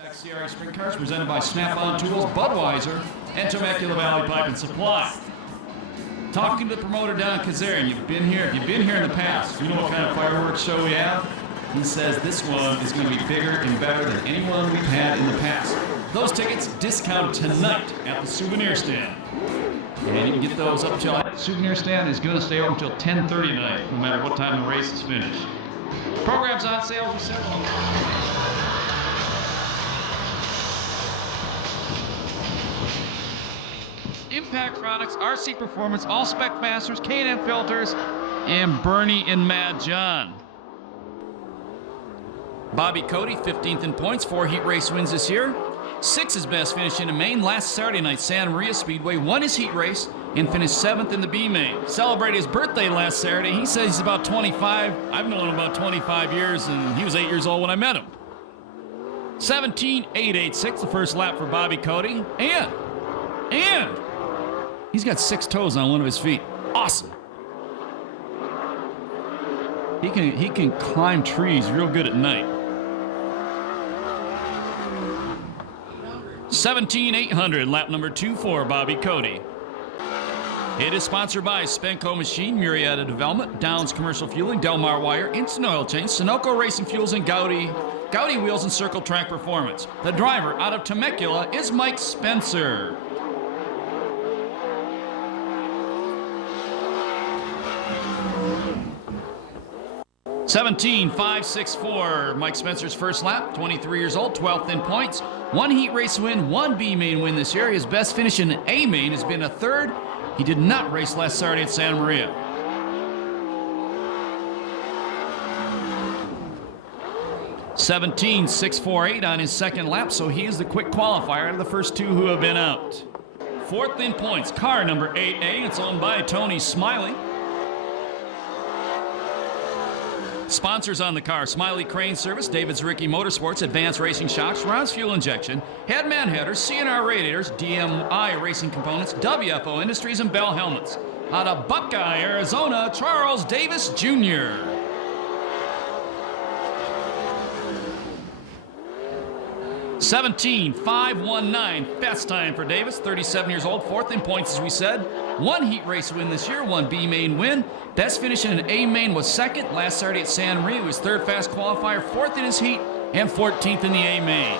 USAC CRA Sprint Cars presented by Snap-on Tools, Budweiser, and Temecula Valley Pipe and Supply. Talking to the promoter down Kazarian, you've been here in the past, you know what kind of fireworks show we have? He says this one is going to be bigger and better than anyone we've had in the past. Those tickets discounted tonight at the souvenir stand. And you can get those up till the souvenir stand is going to stay open until 10:30 tonight, no matter what time the race is finished. Programs on sale for several. Impact Products, RC Performance, All Spec Fasteners, K&M Filters, and Bernie and Mad John. Bobby Cody, 15th in points, 4 heat race wins this year. 6 his best finish in Maine. Last Saturday night, Santa Maria Speedway won his heat race and finished 7th in the B main. Celebrated his birthday last Saturday. He says he's about 25. I've known him about 25 years, and he was 8 years old when I met him. 17.886, the first lap for Bobby Cody. And he's got 6 toes on one of his feet. Awesome. He can climb trees real good at night. 17.800, lap number 2 for Bobby Cody. It is sponsored by Spenco Machine, Murrieta Development, Downs Commercial Fueling, Delmar Wire, Instant Oil Change, Sunoco Racing Fuels, and Gowdy Wheels and Circle Track Performance. The driver out of Temecula is Mike Spencer. $17.564, Mike Spencer's first lap, 23 years old, 12th in points. 1 heat race win, 1 B main win this year. His best finish in A main has been a 3rd. He did not race last Saturday at Santa Maria. $17.648 on his second lap, so he is the quick qualifier out of the first 2 who have been out. 4th in points, car number 8A. It's owned by Tony Smiley. Sponsors on the car: Smiley Crane Service, David's Ricky Motorsports, Advanced Racing Shocks, Ron's Fuel Injection, Headman Headers, CNR Radiators, DMI Racing Components, WFO Industries, and Bell Helmets. Out of Buckeye, Arizona, Charles Davis Jr. $17.519, fast time for Davis, 37 years old, 4th in points, as we said. 1 heat race win this year, 1 B main win. Best finish in an A main was 2nd. Last Saturday at Santa Maria, he was 3rd fast qualifier, 4th in his heat, and 14th in the A main.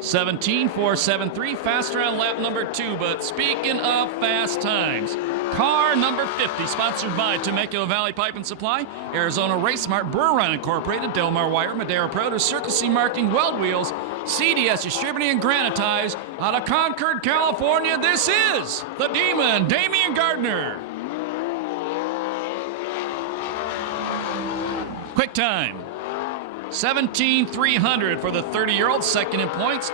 17.473, faster on lap number 2. But speaking of fast times, car number 50, sponsored by Temecula Valley Pipe and Supply, Arizona Race Smart, Burr Incorporated, Delmar Wire, Madera Produce, Circle C Marking, Weld Wheels, CDS Distributing and Granitize. Out of Concord, California, this is the Demon, Damian Gardner. Quick time, 17.300 for the 30-year-old, 2nd in points.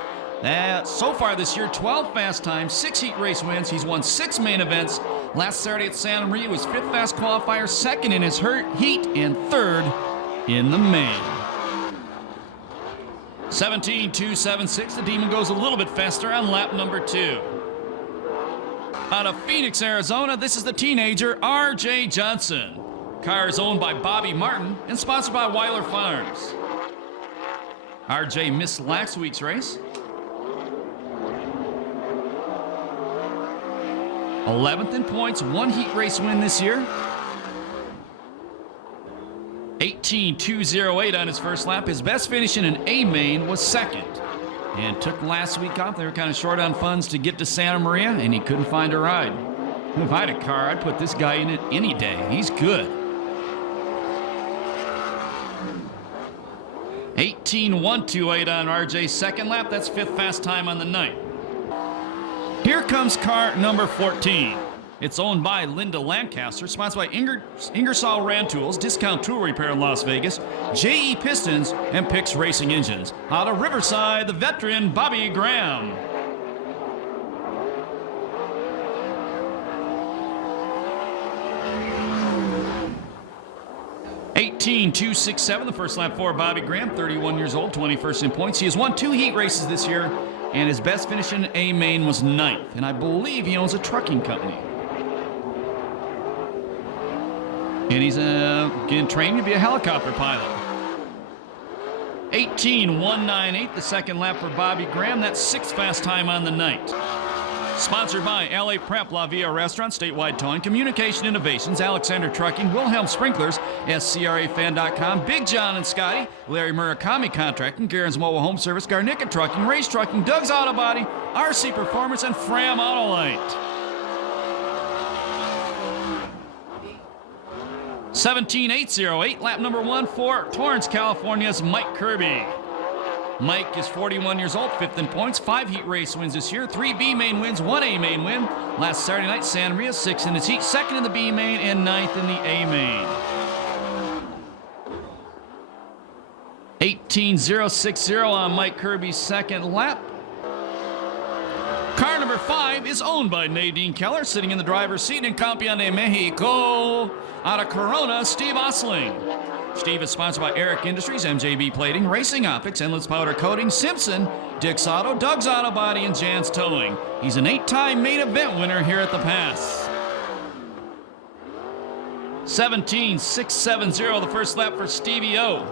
So far this year, 12 fast times, 6 heat race wins. He's won 6 main events. Last Saturday at Santa Maria was 5th fast qualifier, 2nd in his heat, and 3rd in the main. 17.276, the Demon goes a little bit faster on lap number 2. Out of Phoenix, Arizona, this is the teenager, R.J. Johnson. Car is owned by Bobby Martin and sponsored by Weiler Farms. R.J. missed last week's race. 11th in points, 1 heat race win this year. 18.208 on his first lap. His best finish in an A main was 2nd. And took last week off. They were kind of short on funds to get to Santa Maria, and he couldn't find a ride. If I had a car, I'd put this guy in it any day. He's good. 18.128 on RJ's second lap. That's 5th fast time on the night. Here comes car number 14. It's owned by Linda Lancaster, sponsored by Ingersoll Rand Tools, Discount Tool Repair in Las Vegas, JE Pistons, and Pix Racing Engines. Out of Riverside, the veteran Bobby Graham. $18.267, the first lap for Bobby Graham, 31 years old, 21st in points. He has won 2 heat races this year, and his best finish in A main was 9th. And I believe he owns a trucking company. And he's getting trained to be a helicopter pilot. 18.198, the second lap for Bobby Graham. That's sixth fast time on the night. Sponsored by LA Prep, La Villa Restaurant, Statewide Towing, Communication Innovations, Alexander Trucking, Wilhelm Sprinklers, SCRAFan.com, Big John and Scotty, Larry Murakami Contracting, Garen's Mobile Home Service, Garnica Trucking, Race Trucking, Doug's Auto Body, RC Performance, and Fram Autolite. 17.808, lap number 1 for Torrance, California's Mike Kirby. Mike is 41 years old, fifth in points, 5 heat race wins this year, 3 B main wins, 1 A main win. Last Saturday night, Santa Maria, 6th in his heat, 2nd in the B main, and 9th in the A main. 18.060 on Mike Kirby's second lap. Car number 5 is owned by Nadine Keller, sitting in the driver's seat in Campeón de Mexico. Out of Corona, Steve Osling. Steve is sponsored by Eric Industries, MJB Plating, Racing Optics, Endless Powder Coating, Simpson, Dick's Auto, Doug's Auto Body, and Jan's Towing. He's an 8-time main event winner here at the Pass. 17.670, the first lap for Stevie O.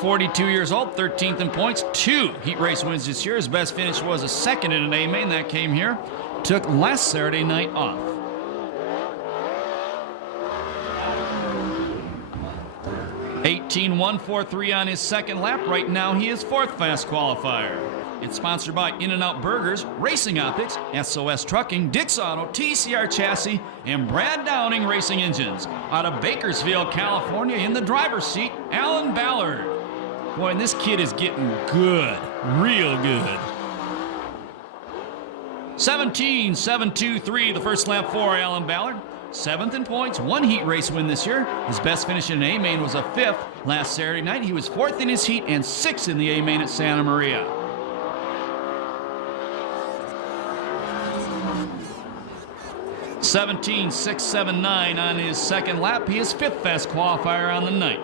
42 years old, 13th in points, 2 heat race wins this year. His best finish was a 2nd in an A main that came here. Took last Saturday night off. 18.143 on his second lap. Right now he is 4th fast qualifier. It's sponsored by In-N-Out Burgers, Racing Optics, SOS Trucking, Dick's Auto, TCR Chassis, and Brad Downing Racing Engines. Out of Bakersfield, California, in the driver's seat, Alan Ballard. Boy, and this kid is getting good, real good. 17.723, the first lap for Alan Ballard. 7th in points, 1 heat race win this year. His best finish in an A main was a 5th. Last Saturday night, he was 4th in his heat and 6th in the A main at Santa Maria. $17.679 on his second lap. He is 5th fast qualifier on the night.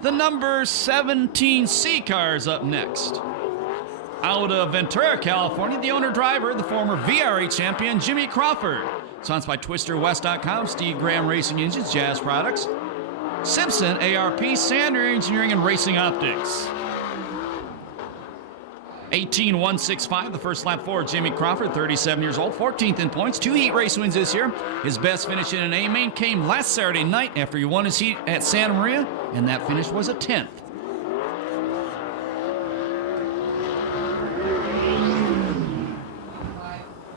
The number 17 C car is up next. Out of Ventura, California, the owner-driver, the former VRA champion, Jimmy Crawford. Sponsored by TwisterWest.com, Steve Graham Racing Engines, Jazz Products, Simpson, ARP, Sander Engineering, and Racing Optics. 18.165, the first lap for Jimmy Crawford, 37 years old, 14th in points, 2 heat race wins this year. His best finish in an A main came last Saturday night after he won his heat at Santa Maria, and that finish was a 10th.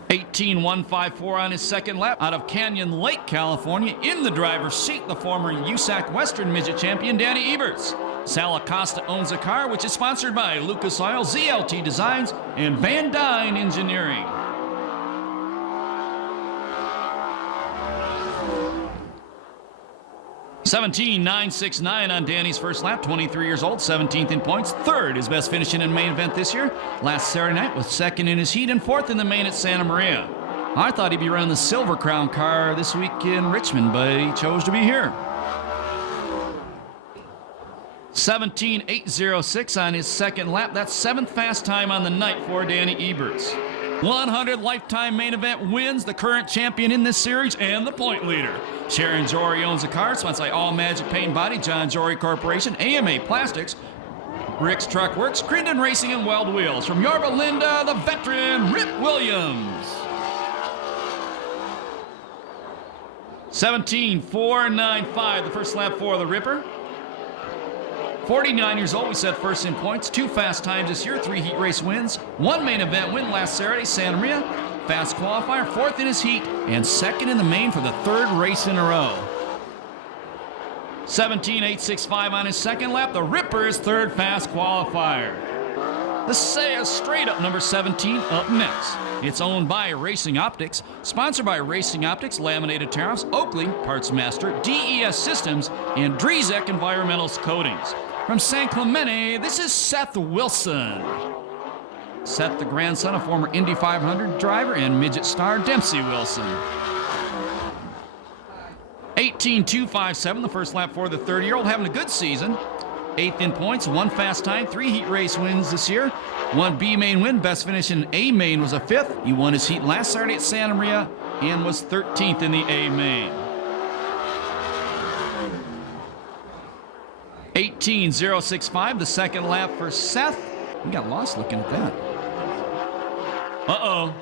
18.154 on his second lap. Out of Canyon Lake, California, in the driver's seat, the former USAC Western Midget champion, Danny Eberts. Sal Acosta owns the car, which is sponsored by Lucas Oil, ZLT Designs, and Van Dyne Engineering. $17.969 on Danny's first lap, 23 years old, 17th in points, 3rd, his best finish in a main event this year. Last Saturday night was 2nd in his heat and 4th in the main at Santa Maria. I thought he'd be running the Silver Crown car this week in Richmond, but he chose to be here. 17.806 on his second lap. That's 7th fast time on the night for Danny Eberts. 100 lifetime main event wins, the current champion in this series and the point leader. Sharon Jory owns the car, sponsored by All Magic Paint and Body, John Jory Corporation, AMA Plastics, Rick's Truck Works, Crindon Racing, and Weld Wheels. From Yorba Linda, the veteran, Rip Williams. 17.495, the first lap for the Ripper. 49 years old, we said 1st in points, 2 fast times this year, 3 heat race wins, 1 main event win last Saturday, Santa Maria, fast qualifier, 4th in his heat, and 2nd in the main for the 3rd race in a row. 17.865 on his second lap, the Ripper is 3rd fast qualifier. The straight up number 17 up next. It's owned by Racing Optics, sponsored by Racing Optics, Laminated Tariffs, Oakley, Parts Master, DES Systems, and Drizek Environmental Coatings. From San Clemente, this is Seth Wilson. Seth, the grandson of former Indy 500 driver and midget star Dempsey Wilson. 18.257, the first lap for the 30-year-old, having a good season. 8th in points, 1 fast time, 3 heat race wins this year. 1 B main win, best finish in A main was a 5th. He won his heat last Saturday at Santa Maria and was 13th in the A main. 18.065, the second lap for Seth. We got lost looking at that. Uh-oh.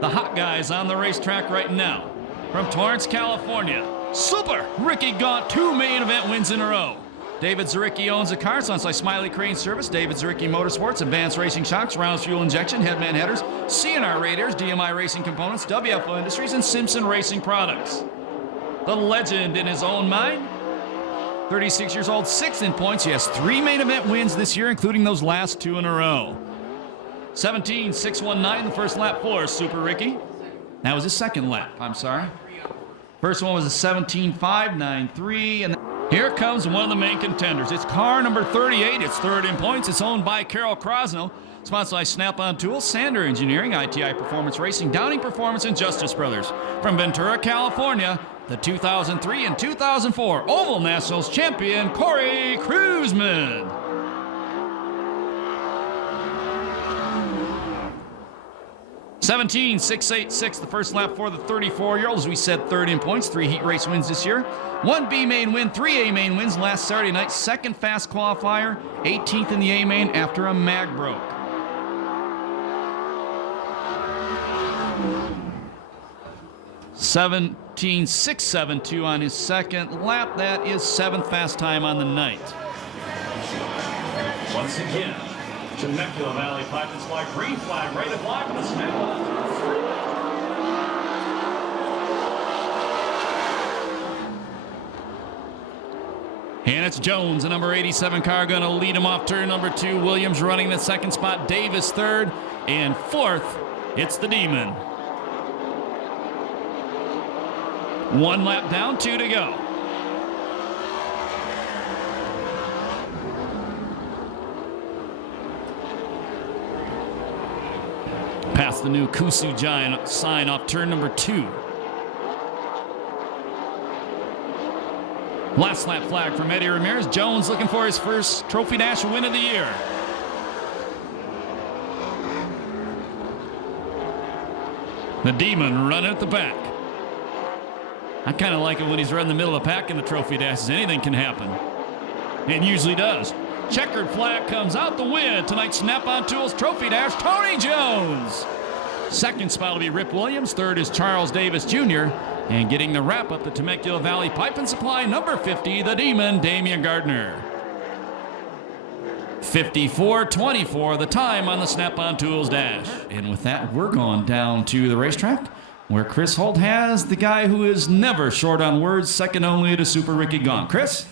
The hot guys on the racetrack right now. From Torrance, California, Super Ricky Gaunt, 2 main event wins in a row. David Zaricki owns the car, sponsored by Smiley Crane Service, David Zaricki Motorsports, Advanced Racing Shocks, Rounds Fuel Injection, Headman Headers, CNR Radiators, DMI Racing Components, WFO Industries, and Simpson Racing Products. The legend in his own mind, 36 years old, 6th in points. He has 3 main event wins this year, including those last 2 in a row. 17.619, the first lap for Super Ricky. That was his second lap, I'm sorry. First one was a 17.593, and here comes one of the main contenders. It's car number 38. It's 3rd in points. It's owned by Carol Krosno. Sponsored by Snap-on Tools, Sander Engineering, ITI Performance Racing, Downing Performance, and Justice Brothers. From Ventura, California, the 2003 and 2004 Oval Nationals champion, Corey Kruseman. $17.686, the first lap for the 34-year-old. As we said, 3rd in points, 3 heat race wins this year. 1 B main win, 3 A main wins last Saturday night. 2nd fast qualifier, 18th in the A main after a mag broke. $17.672 on his second lap. That is 7th fast time on the night. Once again, Temecula Valley Pipe and Supply, green flag, ready to fly for the snap. And it's Jones, the number 87 car, going to lead him off turn number 2. Williams running the 2nd spot. Davis 3rd. And 4th, it's the Demon. 1 lap down, 2 to go. Past the new Kusu Giant sign off turn number 2. Last lap flag from Eddie Ramirez. Jones looking for his first Trophy Dash win of the year. The Demon running at the back. I kind of like it when he's running the middle of the pack in the Trophy Dashes. Anything can happen. It usually does. Checkered flag comes out, the win. Tonight's Snap-on Tools Trophy Dash, Tony Jones. 2nd spot will be Rip Williams. 3rd is Charles Davis Jr. And getting the wrap up, the Temecula Valley Pipe and Supply, number 50, the Demon, Damian Gardner. 54.24, the time on the Snap-on Tools Dash. And with that, we're going down to the racetrack, where Chris Holt has the guy who is never short on words, second only to Super Ricky Gaunt. Chris?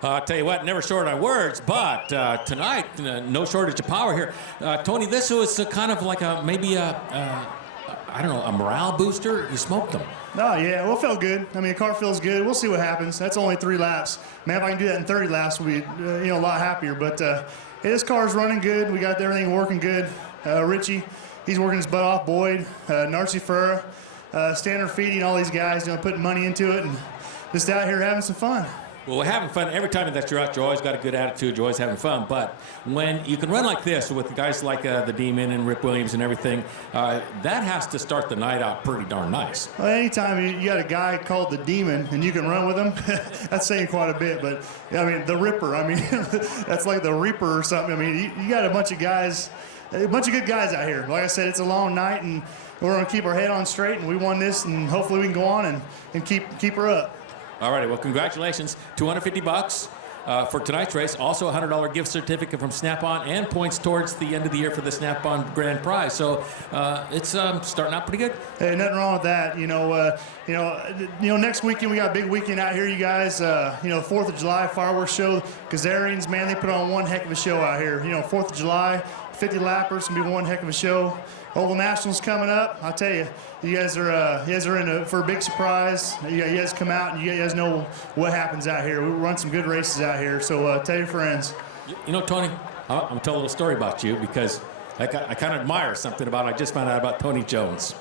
I'll tell you what, never short on words, but tonight, no shortage of power here. Tony, this was kind of like a morale booster. You smoked them. Oh, yeah, well, it felt good. I mean, the car feels good. We'll see what happens. That's only 3 laps. Man, if I can do that in 30 laps, we'll be a lot happier. But hey, this car's running good. We got everything working good. Richie, he's working his butt off. Boyd, Narcy Ferreira, Standard Feeding, all these guys, putting money into it and just out here having some fun. Well, we're having fun. Every time that you're out, you always got a good attitude. You're always having fun. But when you can run like this with guys like the Demon and Rip Williams and everything, that has to start the night out pretty darn nice. Well, anytime you got a guy called the Demon and you can run with him, that's saying quite a bit. But, I mean, the Ripper, I mean, that's like the Reaper or something. I mean, you got a bunch of guys, a bunch of good guys out here. Like I said, it's a long night, and we're going to keep our head on straight, and we won this, and hopefully we can go on and keep her up. All righty, well, congratulations. $250 for tonight's race. Also a $100 gift certificate from Snap-on and points towards the end of the year for the Snap-on Grand Prize. So it's starting out pretty good. Hey, nothing wrong with that. Next weekend we got a big weekend out here, you guys. 4th of July fireworks show. Kazarians, man, they put on one heck of a show out here. 4th of July, 50 lappers, gonna be one heck of a show. Oval Nationals coming up. I'll tell you, you guys are in for a big surprise. You guys come out and you guys know what happens out here. We run some good races out here, so tell your friends. Tony, I'm going to tell a little story about you because I kind of admire something I just found out about Tony Jones.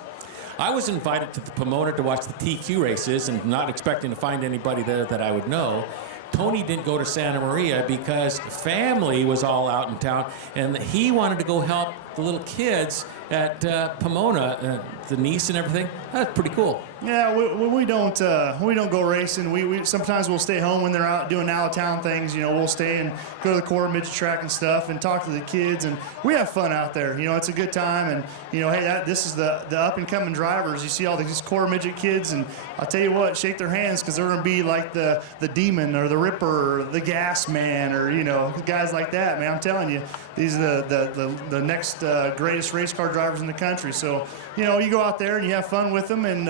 I was invited to the Pomona to watch the TQ races and not expecting to find anybody there that I would know. Tony didn't go to Santa Maria because family was all out in town, and he wanted to go help the little kids at Pomona, the niece and everything. That's pretty cool. Yeah, we don't go racing. We sometimes we'll stay home when they're out doing out of town things. You know, we'll stay and go to the quarter midget track and stuff and talk to the kids, and we have fun out there. You know, it's a good time, and you know, hey, this is the up and coming drivers. You see all these quarter midget kids, and I'll tell you what, shake their hands because they're gonna be like the Demon or the Ripper or the Gas Man or you know guys like that. Man, I'm telling you, these are the next greatest race car drivers in the country. So you know, you go out there and you have fun with them, and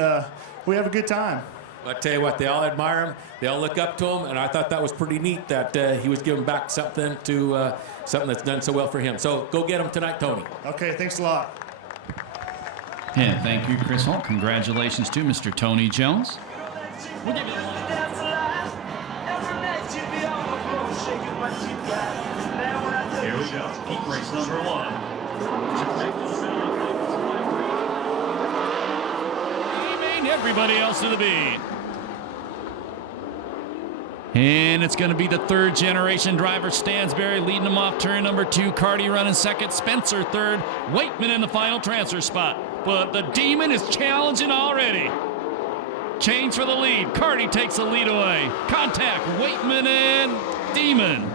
we have a good time. But I tell you what, they all admire him. They all look up to him, and I thought that was pretty neat that he was giving back something to something that's done so well for him. So go get him tonight, Tony. Okay, thanks a lot. And thank you, Chris Holt. Congratulations to Mr. Tony Jones. We'll give you the line. Here we go. Heat race number 1. Everybody else to the beat. And it's going to be the third generation driver, Stansberry, leading them off turn number 2. Carty running second. Spencer third. Waitman in the final transfer spot. But the Demon is challenging already. Change for the lead. Carty takes the lead away. Contact. Waitman and Demon.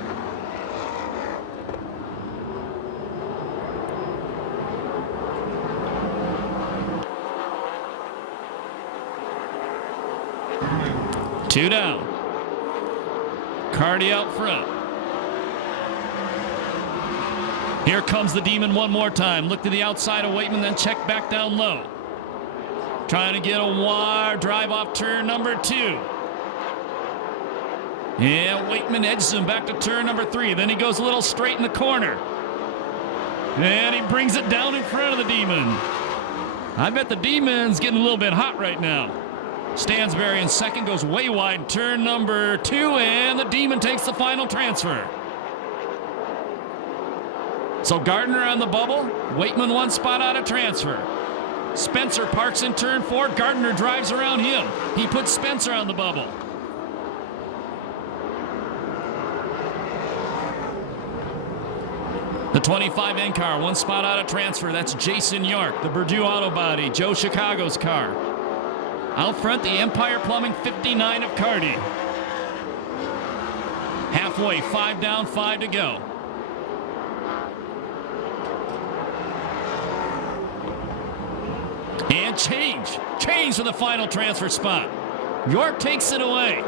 Two down. Carty out front. Here comes the Demon one more time. Look to the outside of Waitman, then check back down low. Trying to get a wire drive off turn number 2. And Waitman edges him back to turn number 3. Then he goes a little straight in the corner. And he brings it down in front of the Demon. I bet the Demon's getting a little bit hot right now. Stansberry in second, goes way wide, turn number 2, and the Demon takes the final transfer. So Gardner on the bubble, Waitman one spot out of transfer. Spencer parks in turn 4, Gardner drives around him. He puts Spencer on the bubble. The 25 N car, one spot out of transfer, that's Jason York, the Purdue Auto Body, Joe Chicago's car. Out front, the Empire Plumbing 59 of Carty. Halfway, 5 down, 5 to go. And change for the final transfer spot. York takes it away.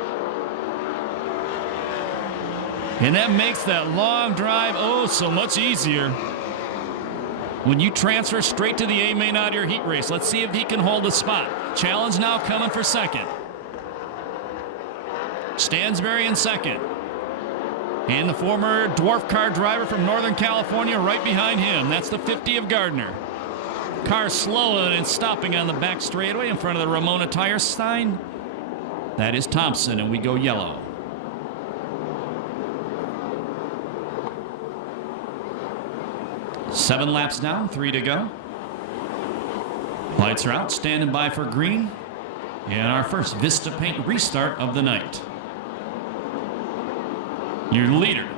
And that makes that long drive oh so much easier. When you transfer straight to the A main out of your heat race, let's see if he can hold the spot. Challenge now coming for second. Stansberry in second. And the former dwarf car driver from Northern California right behind him. That's the 50 of Gardner. Car slowing and stopping on the back straightaway in front of the Ramona tire sign. That is Thompson, and we go yellow. Seven laps down, 3 to go. Lights are out, standing by for green. And our first Vista Paint restart of the night. Your leader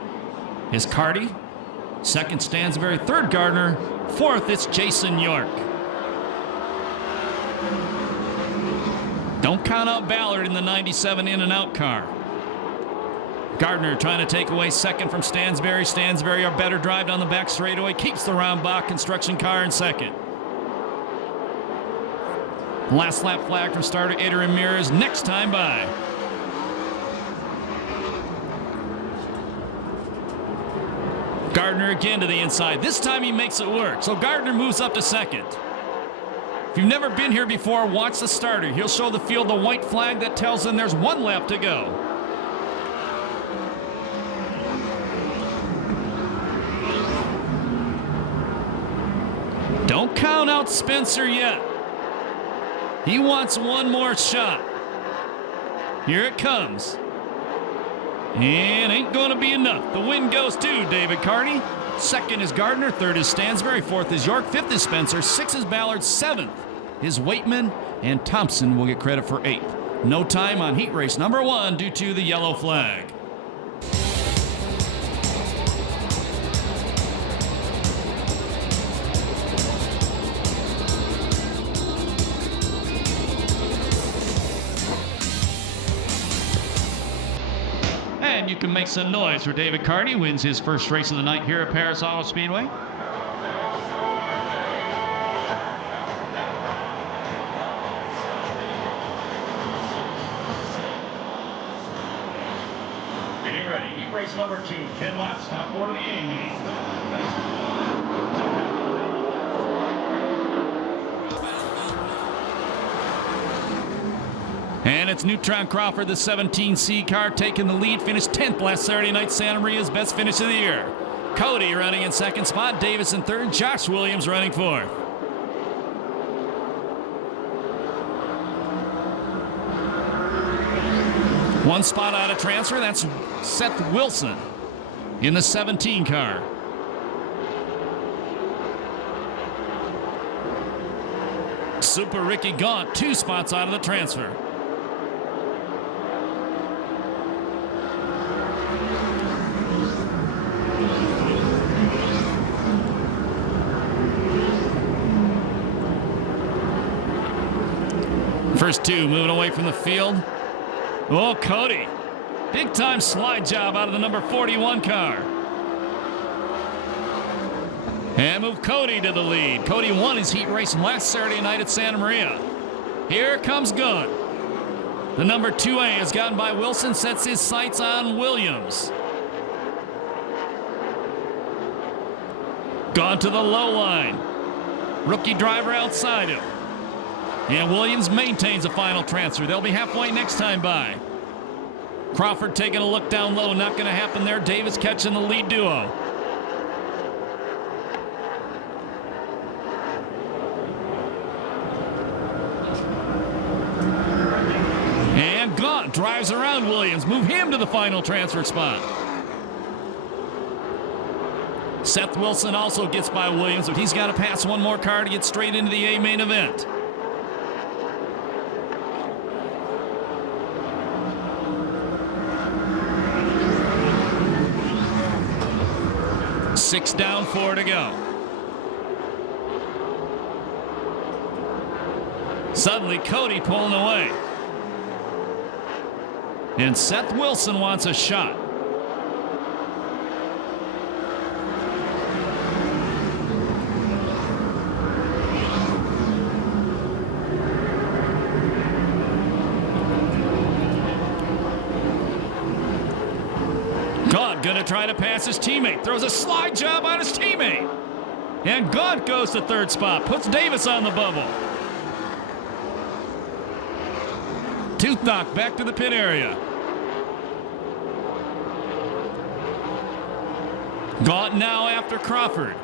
is Carty. Second, Stansberry. Third, Gardner. Fourth, it's Jason York. Don't count out Ballard in the 97 in and out car. Gardner trying to take away second from Stansberry. Stansberry, a better drive down the back straightaway, keeps the Roundbach construction car in second. Last lap flag from starter Eder Ramirez, next time by. Gardner again to the inside. This time he makes it work. So Gardner moves up to second. If you've never been here before, watch the starter. He'll show the field the white flag that tells them there's 1 lap to go. Don't count out Spencer yet. He wants one more shot. Here it comes. And ain't going to be enough. The win goes to David Carty. Second is Gardner. Third is Stansberry. Fourth is York. Fifth is Spencer. Sixth is Ballard. Seventh is Waitman. And Thompson will get credit for eighth. No time on heat race number 1 due to the yellow flag. you can make some noise for David Carty. Wins his first race of the night here at Perris Auto Speedway. Getting ready. Heat race number 2. 10 laps. Top 4 to the A. And it's Neutron Crawford, the 17C car, taking the lead. Finished 10th last Saturday night. Santa Maria's best finish of the year. Cody running in second spot. Davis in third. Josh Williams running fourth. One spot out of transfer. That's Seth Wilson in the 17 car. Super Ricky Gaunt, 2 spots out of the transfer. First 2 moving away from the field. Oh, Cody. Big time slide job out of the number 41 car. And move Cody to the lead. Cody won his heat race last Saturday night at Santa Maria. Here comes Gunn. The number 2A is gotten by Wilson, sets his sights on Williams. Gone to the low line. Rookie driver outside him. And Williams maintains a final transfer. They'll be halfway next time by. Crawford taking a look down low. Not going to happen there. Davis catching the lead duo. And Gaunt drives around Williams. Move him to the final transfer spot. Seth Wilson also gets by Williams, but he's got to pass one more car to get straight into the A main event. Six down, 4 to go. Suddenly, Cody pulling away. And Seth Wilson wants a shot. Gaunt gonna try to pass his teammate. Throws a slide job on his teammate. And Gaunt goes to third spot. Puts Davis on the bubble. Tooth knock back to the pit area. Gaunt now after Crawford.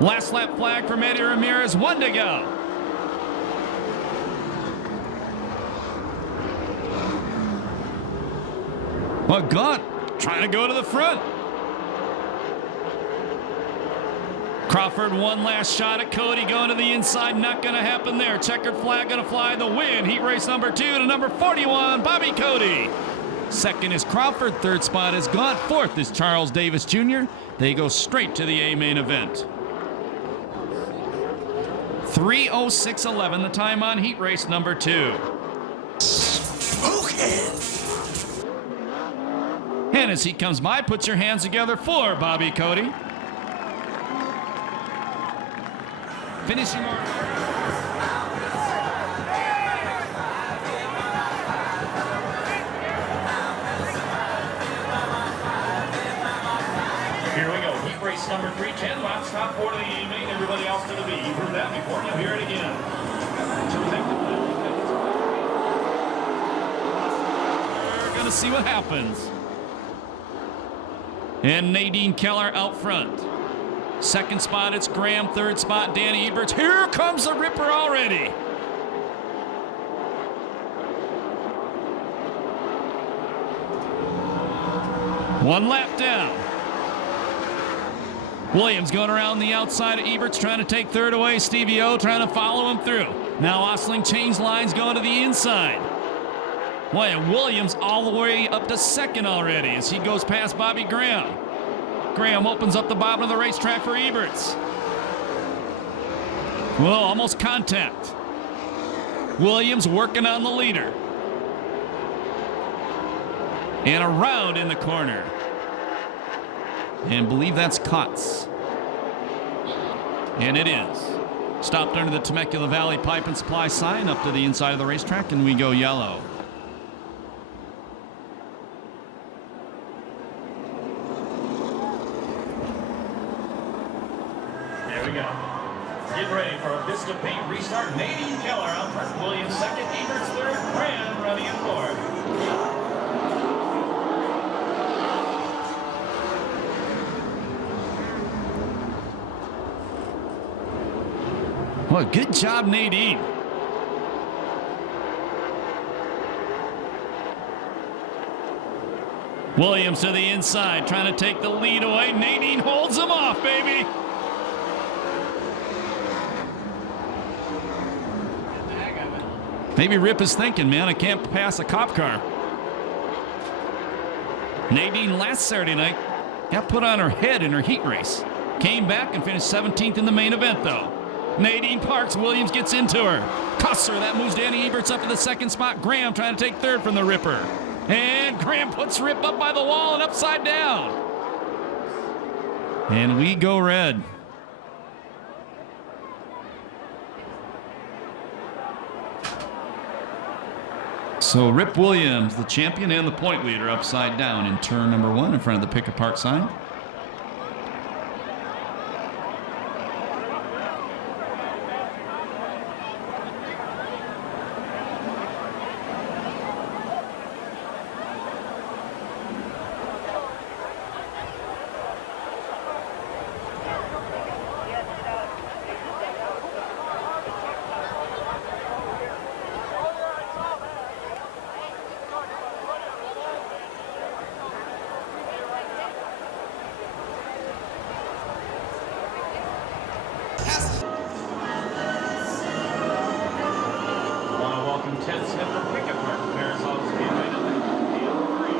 Last lap flag from Eddie Ramirez. 1 to go. Well, Gaunt trying to go to the front. Crawford, one last shot at Cody, going to the inside. Not going to happen there. Checkered flag going to fly. The win. Heat race number 2 to number 41, Bobby Cody. Second is Crawford. Third spot is Gaunt. Fourth is Charles Davis Jr. They go straight to the A main event. 3:06:11, the time on heat race number 2. And as he comes by, put your hands together for Bobby Cody. Finishing order. Here we go. Heat race number 3, 10 laps, top 4 to the A main, everybody else to the B. You've heard that before, you'll hear it again. We're going to see what happens. And Nadine Keller out front. Second spot, it's Graham. Third spot, Danny Eberts. Here comes the Ripper already. One lap down. Williams going around the outside of Eberts, trying to take third away. Stevie O trying to follow him through. Now Osling changed lines, going to the inside. Boy, and Williams all the way up to second already as he goes past Bobby Graham. Graham opens up the bottom of the racetrack for Eberts. Well, almost contact. Williams working on the leader. And around in the corner. And believe that's Kotz. And it is. Stopped under the Temecula Valley Pipe and Supply sign up to the inside of the racetrack, and we go yellow. There we go. Get ready for a Vista Paint restart. Nadine Keller out front. Williams second. Eberts third. Graham running in fourth. Well, good job, Nadine. Williams to the inside, trying to take the lead away. Nadine holds him off, baby. Maybe Rip is thinking, man, I can't pass a cop car. Nadine last Saturday night got put on her head in her heat race. Came back and finished 17th in the main event, though. Nadine parks. Williams gets into her. Custer, that moves Danny Eberts up to the second spot. Graham trying to take third from the Ripper. And Graham puts Rip up by the wall and upside down. And we go red. So Rip Williams, the champion and the point leader, upside down in turn number 1 in front of the Pick a Park sign. Perris Auto Speedway to field 3.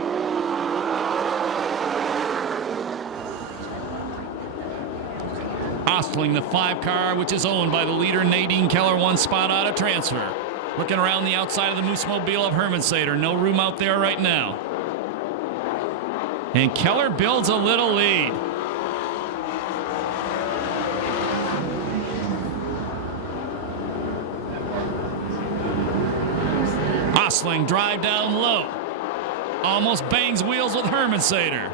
Ostling, the 5 car, which is owned by the leader Nadine Keller, 1 spot out of transfer. Looking around the outside of the Moose Mobile of Hermansader. No room out there right now. And Keller builds a little lead. Ostling drive down low. Almost bangs wheels with Hermansader.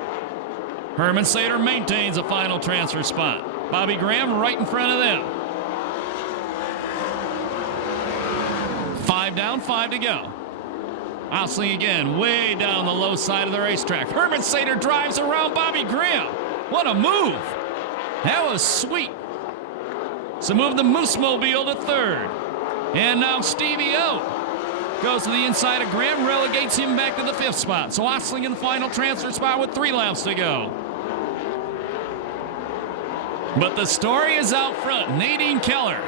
Hermansader maintains a final transfer spot. Bobby Graham right in front of them. 5 down, 5 to go. Ostling again, way down the low side of the racetrack. Hermansader drives around Bobby Graham. What a move. That was sweet. So move the Moose Mobile to third. And now Stevie O goes to the inside of Graham, relegates him back to the 5th spot. So Ostling in the final transfer spot with 3 laps to go. But the story is out front. Nadine Keller.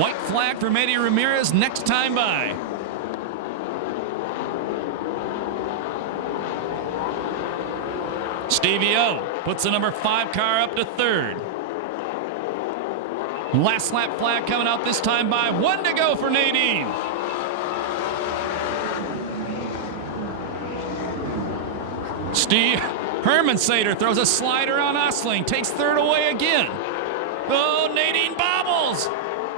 White flag from Eddie Ramirez next time by. Stevie O puts the number 5 car up to third. Last lap flag coming out this time by. 1 to go for Nadine. Steve Hermansader throws a slider on Ostling. Takes third away again. Oh, Nadine bobbles.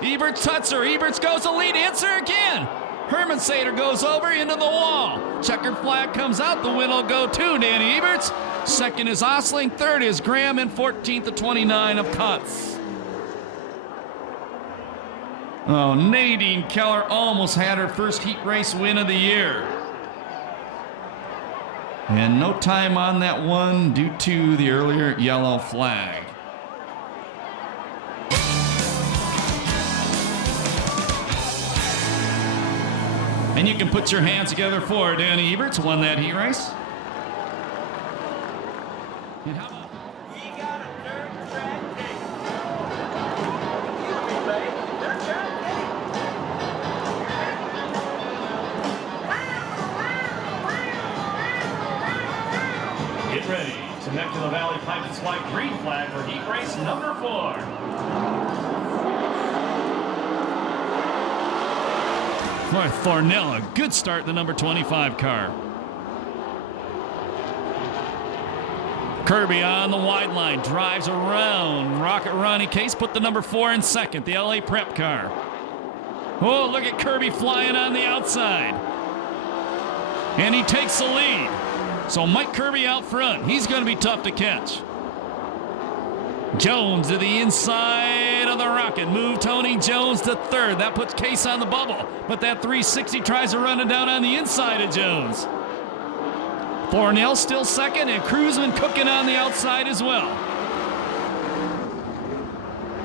Eberts tuts her. Eberts goes to lead. Hits her again. Hermansader goes over into the wall. Checkered flag comes out. The win will go to Danny Eberts. Second is Ostling. Third is Graham. And 14th to 29 of Kotz. Oh, Nadine Keller almost had her first heat race win of the year. And no time on that one due to the earlier yellow flag. And you can put your hands together for Danny Eberts, won that heat race. And how about We got a dirt track day. Dirt track day. Get ready. Temecula Valley Pipe and Supply green flag for heat race number 4. Boy, Thornell, a good start in the number 25 car. Kirby on the wide line, drives around. Rocket Ronnie Case put the number 4 in second, the LA Prep car. Oh, look at Kirby flying on the outside. And he takes the lead. So Mike Kirby out front. He's going to be tough to catch. Jones to the inside of the Rocket. Move Tony Jones to third. That puts Case on the bubble. But that 360 tries to run it down on the inside of Jones. Thornell still second, and Cruzman cooking on the outside as well.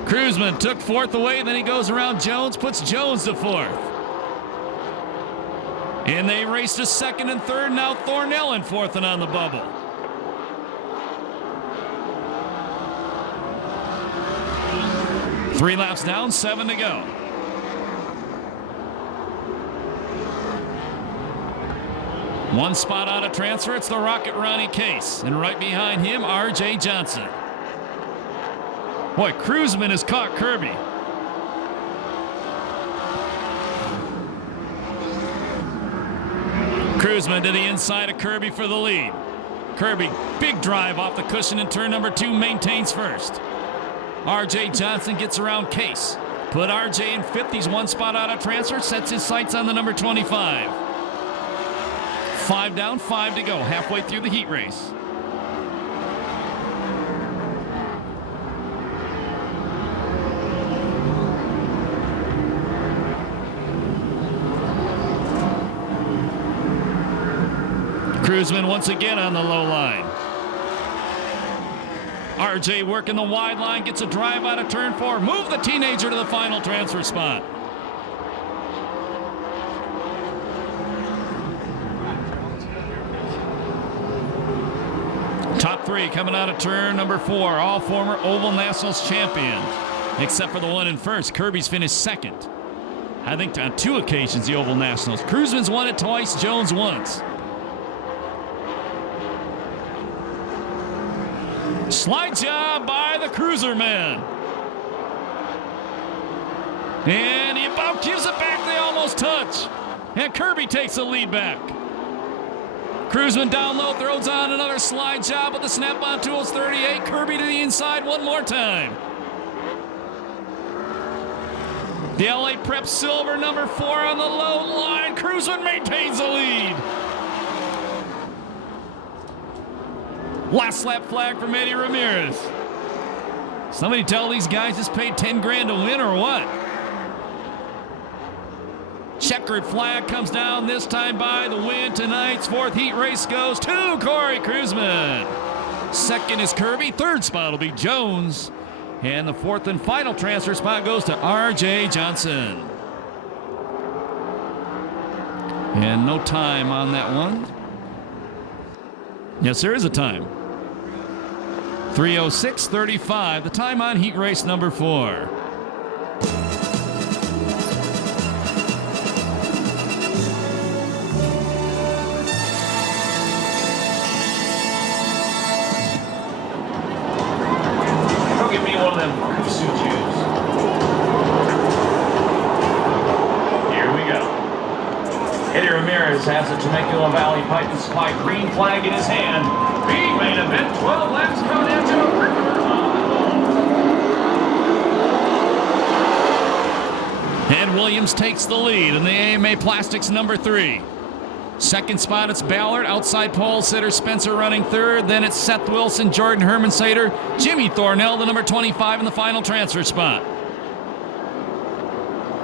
Cruzman took fourth away, then he goes around Jones, puts Jones to fourth. And they race to second and third. Now Thornell in fourth and on the bubble. Three laps down, 7 to go. One spot out of transfer, it's the Rocket Ronnie Case. And right behind him, R.J. Johnson. Boy, Cruzman has caught Kirby. Cruzman to the inside of Kirby for the lead. Kirby, big drive off the cushion in turn number 2, maintains first. R.J. Johnson gets around Case. Put R.J. in fifth. He's one spot out of transfer. Sets his sights on the number 25. 5 down, 5 to go. Halfway through the heat race. Cruzman once again on the low line. RJ working the wide line, gets a drive out of turn 4. Move the teenager to the final transfer spot. Top 3 coming out of turn number 4. All former Oval Nationals champions, except for the one in first. Kirby's finished second. I think on 2 occasions the Oval Nationals. Cruzman's won it twice, Jones once. Slide job by the cruiser man. And he about gives it back. They almost touch. And Kirby takes the lead back. Cruzman down low, throws on another slide job with the snap-on tools 38. Kirby to the inside one more time. The LA Prep Silver number 4 on the low line. Cruzman maintains the lead. Last lap flag from Eddie Ramirez. Somebody tell these guys just paid 10 grand to win or what? Checkered flag comes down, this time by the win. Tonight's 4th heat race goes to Corey Cruzman. Second is Kirby. Third spot will be Jones. And the 4th and final transfer spot goes to R.J. Johnson. And no time on that one. Yes, there is a time. 3:06:35, the time on heat race number 4. Go get me one of them suit shoes. Here we go. Eddie Ramirez has the Temecula Valley Pipe and Supply green flag in his hand. The main event, 12 laps coming into a Ed Williams takes the lead in the AMA Plastics number 3. Second spot, it's Ballard. Outside pole sitter Spencer running third. Then it's Seth Wilson, Jordan Herman-Sater, Jimmy Thornell, the number 25 in the final transfer spot.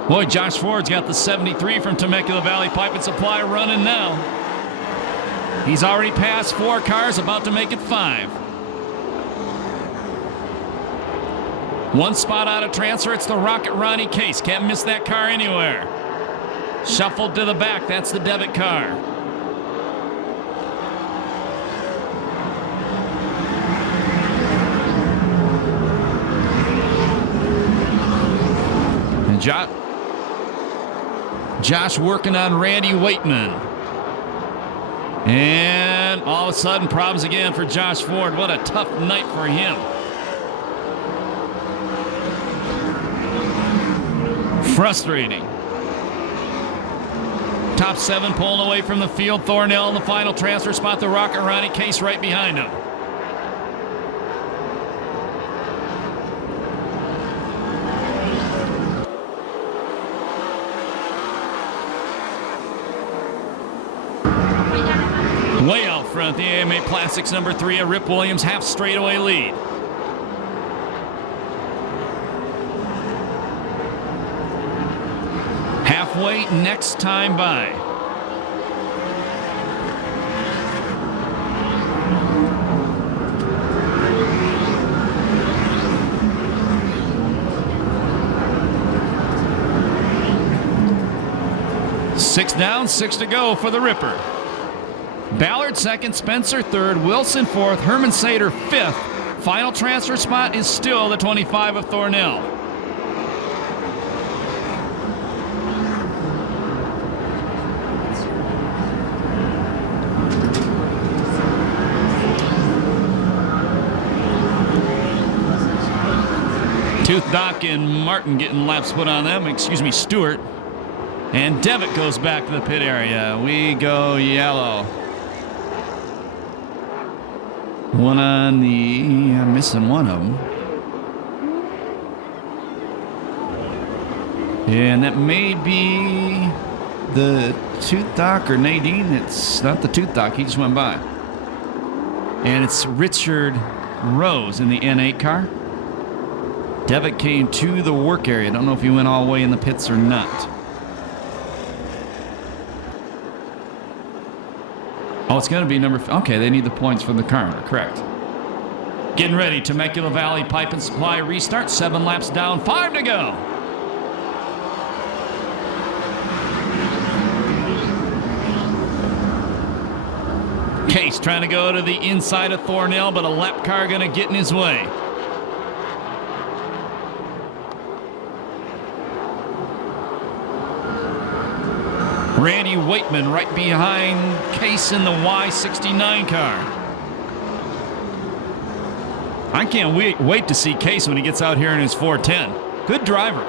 Boy, Josh Ford's got the 73 from Temecula Valley Pipe and Supply running now. He's already passed 4 cars, about to make it 5. One spot out of transfer, it's the Rocket Ronnie Case. Can't miss that car anywhere. Shuffled to the back, that's the Devitt car. And Josh working on Randy Waitman. And all of a sudden, problems again for Josh Ford. What a tough night for him. Frustrating. Top 7 pulling away from the field. Thornell in the final transfer spot. The Rocket Ronnie Case right behind him. Way out front, the AMA Plastics number 3, a Rip Williams half straightaway lead. Halfway next time by. Six down, 6 to go for the Ripper. Ballard second, Spencer third, Wilson fourth, Herman Sater fifth. Final transfer spot is still the 25 of Thornell. Tooth Doc and Martin getting laps put on them. Excuse me, Stewart. And Devitt goes back to the pit area. We go yellow. One on the, I'm missing one of them. And that may be the Tooth Doc or Nadine. It's not the Tooth Doc, he just went by. And it's Richard Rose in the N8 car. Devitt came to the work area. I don't know if he went all the way in the pits or not. Oh, it's going to be number... Okay, they need the points from the car. Correct. Getting ready. Temecula Valley Pipe and Supply restart. 7 laps down. 5 to go. Case trying to go to the inside of Thornell, but a lap car going to get in his way. Randy Waitman right behind Case in the Y69 car. I can't wait to see Case when he gets out here in his 410. Good driver.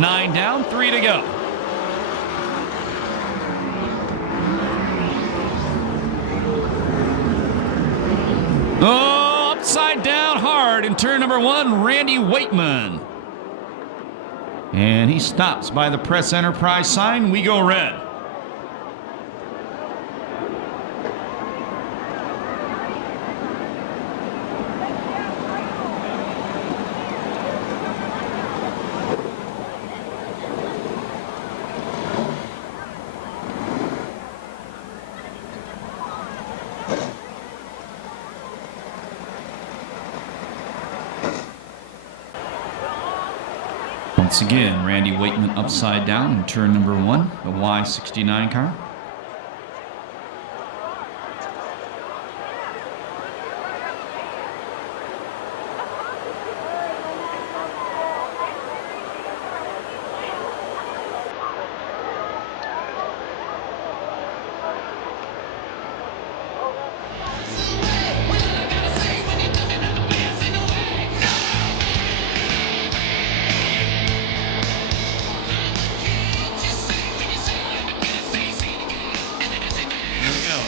Nine down, 3 to go. Oh, upside down hard in turn number 1, Randy Waitman. And he stops by the Press Enterprise sign. We go red. Once again, Randy Waitman upside down in turn number 1, the Y69 car.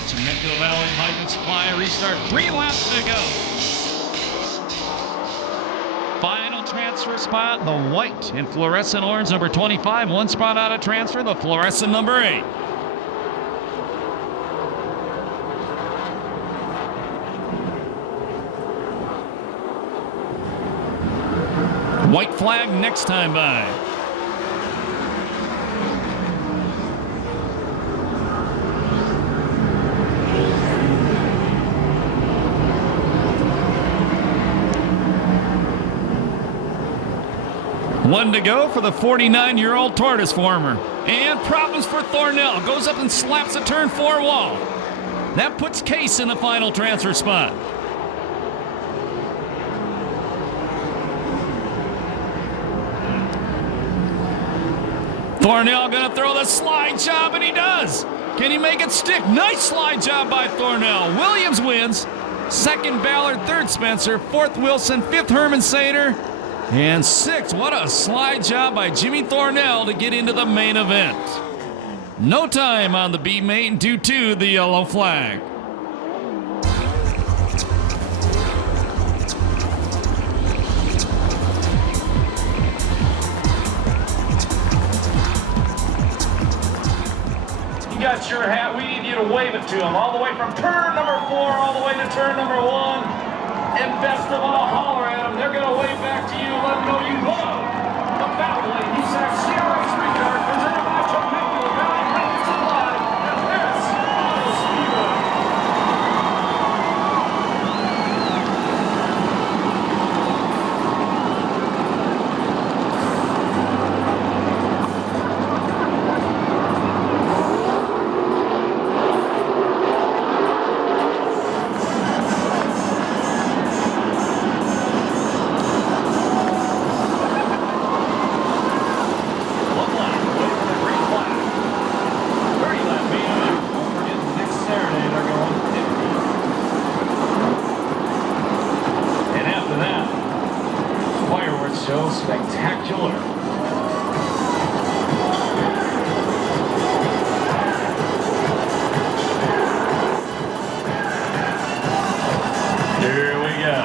Temecula Valley Pipe and Supply restart. 3 laps to go. Final transfer spot, the white and fluorescent orange number 25. 1 spot out of transfer, the fluorescent number 8. White flag next time by. One to go for the 49-year-old tortoise former. And problems for Thornell. Goes up and slaps a turn 4 wall. That puts Case in the final transfer spot. Thornell gonna throw the slide job, and he does. Can he make it stick? Nice slide job by Thornell. Williams wins. 2nd Ballard, 3rd Spencer, 4th Wilson, 5th Herman Sater. And 6th, what a slide job by Jimmy Thornell to get into the main event. No time on the B main due to the yellow flag. You got your hat. We need you to wave it to him. All the way from turn number 4 all the way to turn number 1. And best of all, holler at them. They're going to wave back to you, let them know you love the Valley USAC CRA Sprint Car presented by Temecula Valley Pipe Supply and Perris Auto Speedway. So spectacular. Here we go.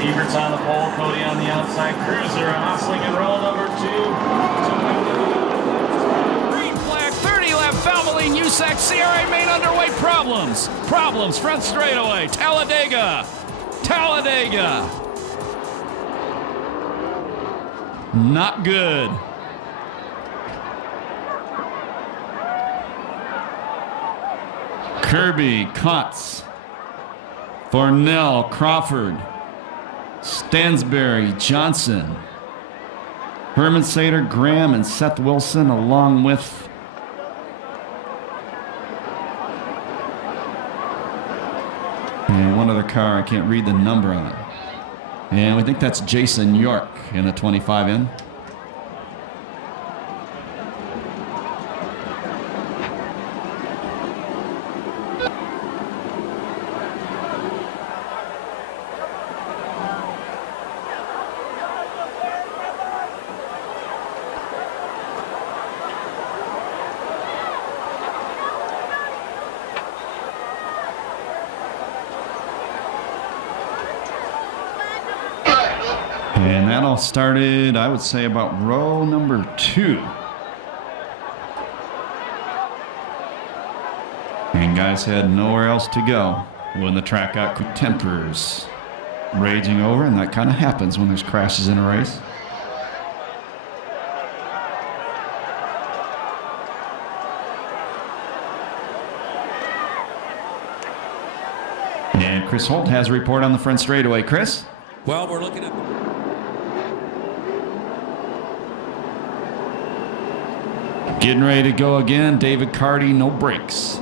Ebert's on the pole, Cody on the outside, Cruiser hustling in roll number 2. Green flag, 30-lap Valvoline USAC CRA main underway problems. Problems, front straightaway, Talladega. Not good. Kirby, Kotz, Thornell, Crawford, Stansberry, Johnson, Herman Sater, Graham, and Seth Wilson, along with and one other car I can't read the number on. And we think that's Jason York in the 25N. And that all started, I would say, about row number 2. And guys had nowhere else to go when the track got tempers raging over, and that kind of happens when there's crashes in a race. And Chris Holt has a report on the front straightaway. Chris? Well, we're looking at getting ready to go again. David Carty, no brakes.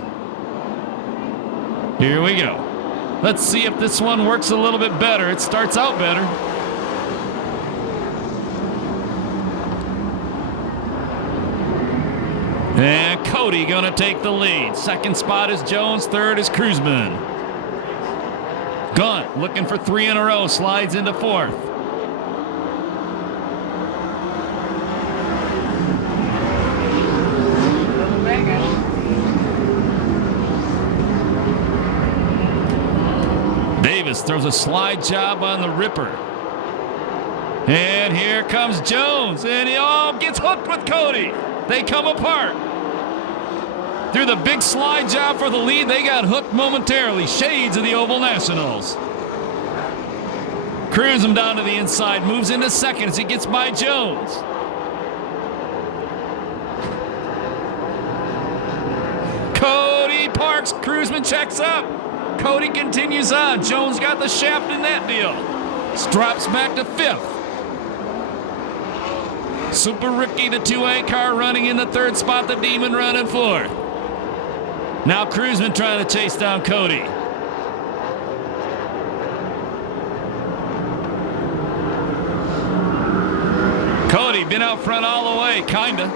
Here we go. Let's see if this one works a little bit better. It starts out better. And Cody gonna take the lead. Second spot is Jones, third is Cruzman. Gunt looking for 3 in a row, slides into 4th. Davis throws a slide job on the Ripper. And here comes Jones, and he all gets hooked with Cody. They come apart. Through the big slide job for the lead, they got hooked momentarily. Shades of the Oval Nationals. Cruise him down to the inside, moves into second as he gets by Jones. Cody parks, Cruzman checks up. Cody continues on. Jones got the shaft in that deal. Drops back to 5th. Super Rookie, the 2A car, running in the 3rd spot. The Demon running 4th. Now Cruzman trying to chase down Cody. Cody been out front all the way, kinda.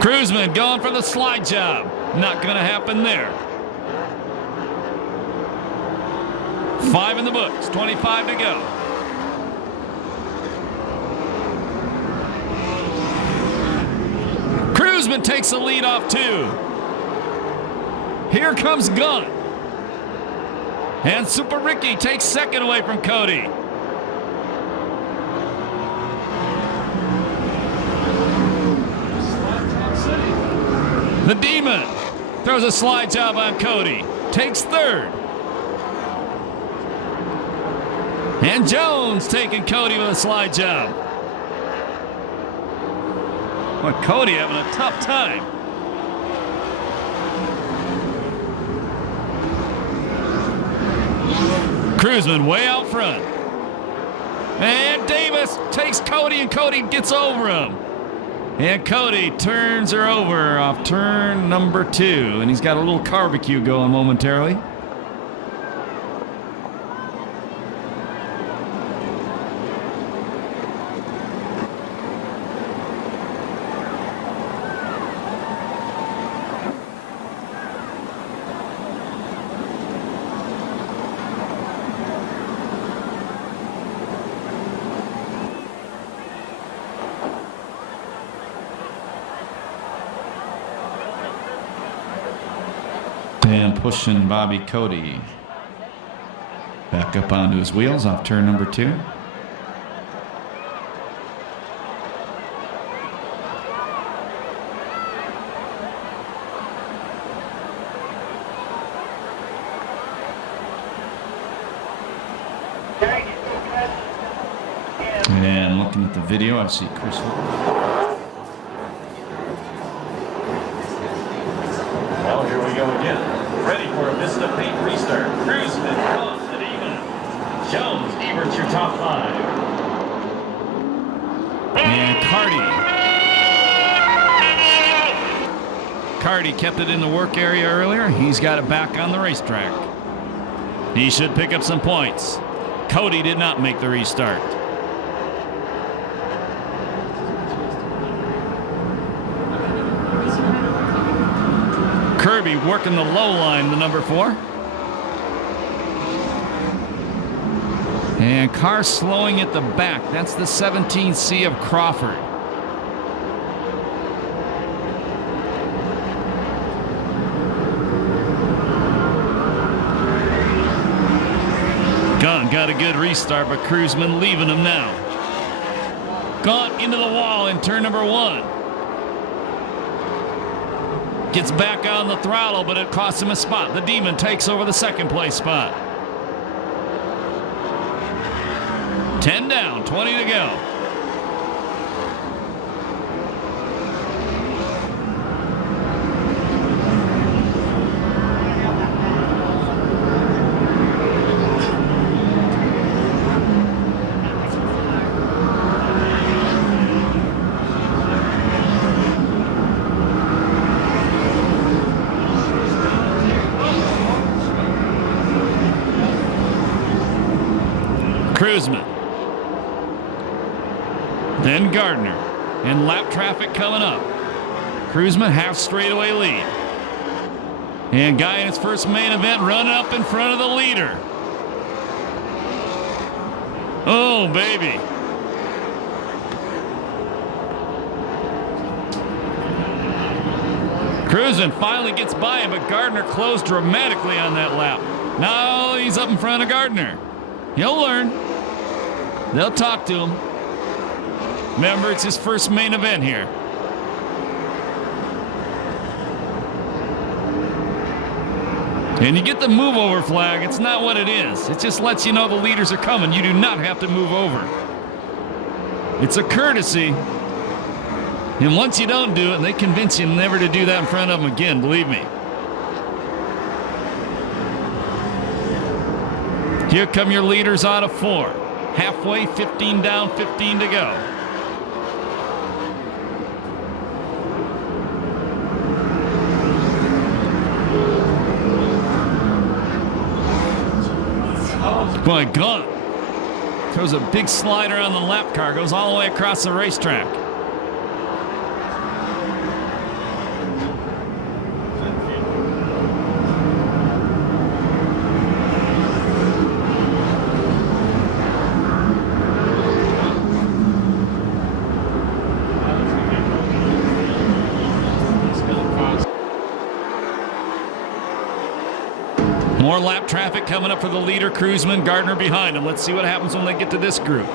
Cruzman going for the slide job. Not going to happen there. 5 in the books, 25 to go. Cruzman takes the lead off 2. Here comes Gunn. And Super Ricky takes second away from Cody. The Demon throws a slide job on Cody. Takes third. And Jones taking Cody with a slide job. But Cody having a tough time. Cruzman way out front. And Davis takes Cody, and Cody gets over him. And Cody turns her over off turn number 2. And he's got a little barbecue going momentarily. And pushing Bobby Cody back up onto his wheels off turn number 2. And looking at the video, I see Chris. Well, here we go again. Ready for a Vista Paint restart. Cruzman, Gunn, and Even. Jones, Everts, your top 5. And Carty kept it in the work area earlier. He's got it back on the racetrack. He should pick up some points. Cody did not make the restart. Kirby working the low line, the number 4. And Carr slowing at the back. That's the 17C of Crawford. Gunn got a good restart, but Cruzman leaving him now. Gaunt into the wall in turn number 1. Gets back on the throttle, but it costs him a spot. The Demon takes over the second place spot. 10 down, 20 to go. Cruzman. Then Gardner. And lap traffic coming up. Cruzman half straightaway lead. And guy in his first main event running up in front of the leader. Oh, baby. Cruzman finally gets by him, but Gardner closed dramatically on that lap. Now he's up in front of Gardner. He'll learn. They'll talk to him. Remember, it's his first main event here. And you get the move over flag. It's not what it is. It just lets you know the leaders are coming. You do not have to move over. It's a courtesy. And once you don't do it, they convince you never to do that in front of them again, believe me. Here come your leaders out of 4. Halfway, 15 down, 15 to go. Boy, Gunn throws a big slider on the lap car, goes all the way across the racetrack. More lap traffic coming up for the leader, Cruzman. Gardner behind him. Let's see what happens when they get to this group.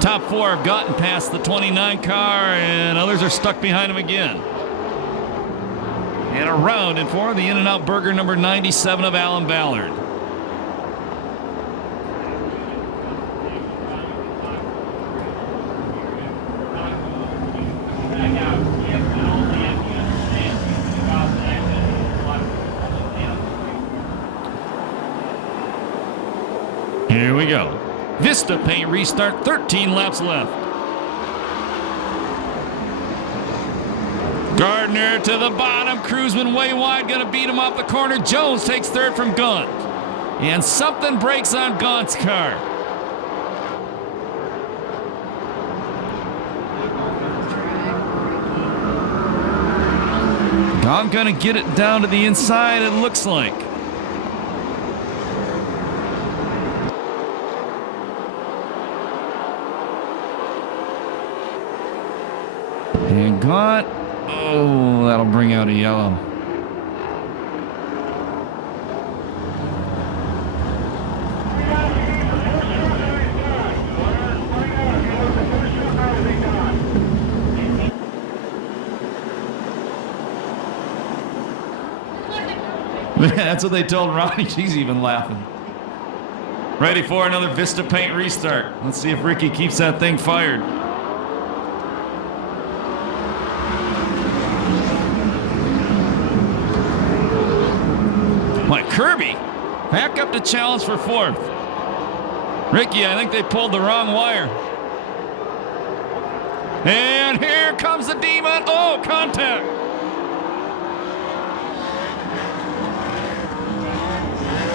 Top four have gotten past the 29 car, and others are stuck behind him again. And around in for the In-N-Out Burger number 97 of Alan Ballard. Here we go. Vista Paint restart, 13 laps left. Gardner to the bottom. Cruzman way wide, going to beat him off the corner. Jones takes third from Gaunt. And something breaks on Gaunt's car. Gaunt going to get it down to the inside, it looks like. And Gaunt, oh, that'll bring out a yellow. That's what they told Ronnie. She's even laughing. Ready for another Vista Paint restart. Let's see if Ricky keeps that thing fired. Kirby back up to challenge for fourth. Ricky, I think they pulled the wrong wire. And here comes the Demon. Oh, contact.